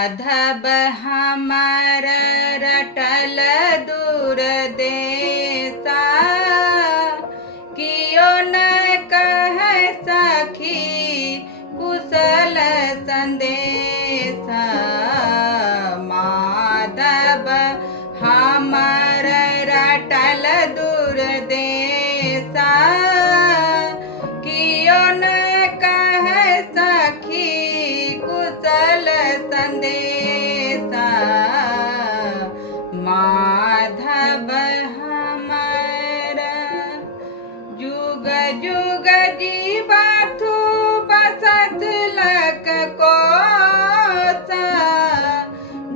माधव हमार रटल दूर देसा, कियो न कह सखी कुशल संदेशा। माधव हमार रटल दूर देसा, कियो न कह सखी कुशल संदेशा। माधव हमारा जुग जुग जीवाथु बसत लक कोसा,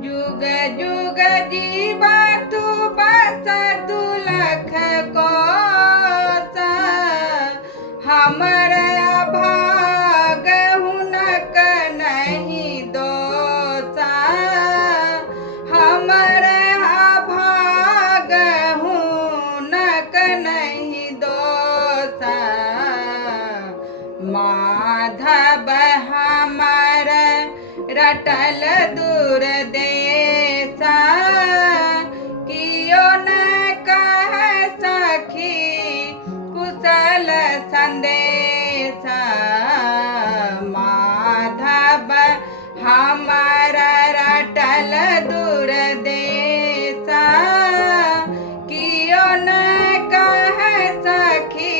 जुग जुग जीवाथु बसत लख कोसा। हमारा भाग हुनक नहीं दोसा, हमारा भाग हुनक नहीं दोसा। माधव हमार रटल दूर देसा, कियो न कह सखी कुशल संदेशा। माधव हमार रटल दूर देसा, कियो न कह सखी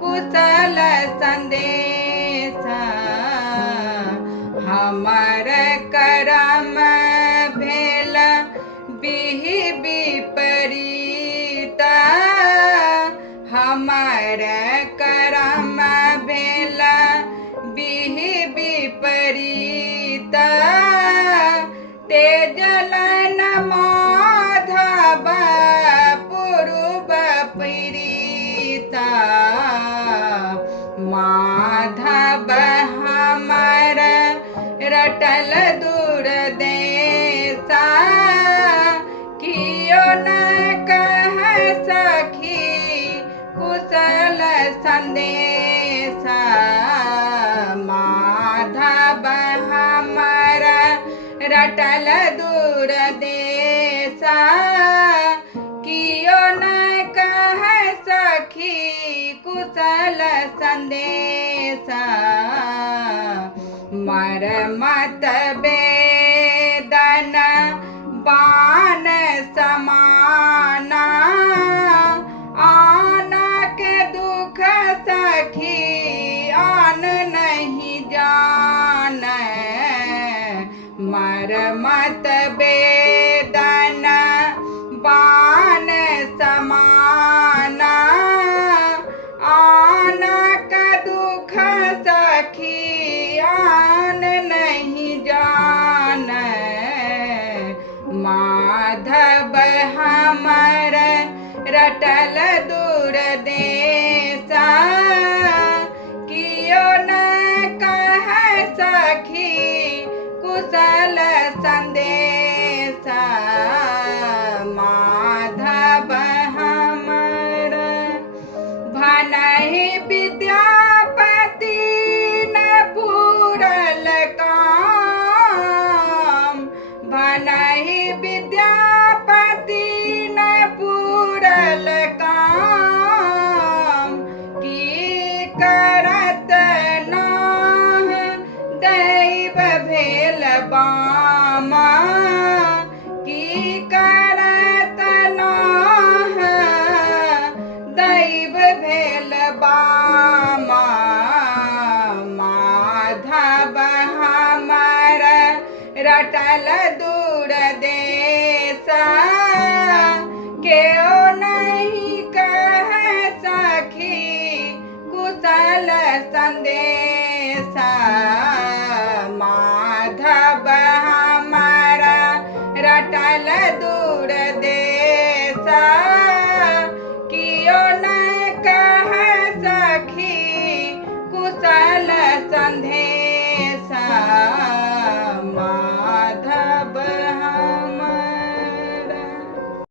कुशल संदेशा। हमर करम भेल बिहि विपरीत, हमर करम भेल बिहि विपरीत। तेजलन माधव पूर्व पीड़िता। माधव हमार रटल दूर देसा, कियो न कह सखी कुशल संदेशा। माधव हमार रटल दूर देसा, कियो न कह सखी कुशल संदेशा। मर मत वेदन बाण समाना, आन के दुख सखी आन नहीं जाने। मर मत वेदन बाण समाना, आन का दुख सखी आन नहीं जाने। माधव हमार रटल दूर देसा, कियो न कह सखी कुशल संदेशा। माधव हमार भन